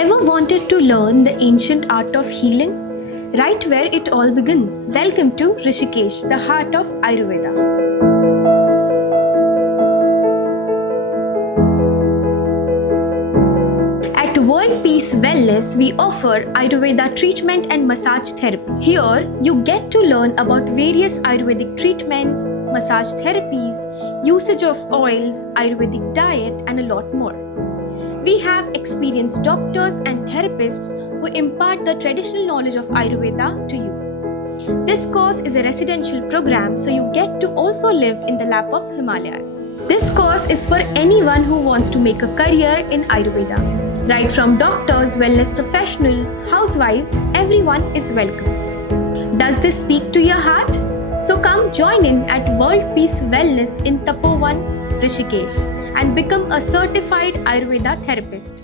Ever wanted to learn the ancient art of healing? Right where it all began. Welcome to Rishikesh, the heart of Ayurveda. At World Peace Wellness, we offer Ayurveda treatment and massage therapy. Here, you get to learn about various Ayurvedic treatments, massage therapies, usage of oils, Ayurvedic diet, and a lot more. We have experienced doctors and therapists who impart the traditional knowledge of Ayurveda to you. This course is a residential program, so you get to also live in the lap of Himalayas. This course is for anyone who wants to make a career in Ayurveda. Right from doctors, wellness professionals, housewives, everyone is welcome. Does this speak to your heart? So come join in at World Peace Wellness in Tapovan, Rishikesh, and become a certified Ayurveda therapist.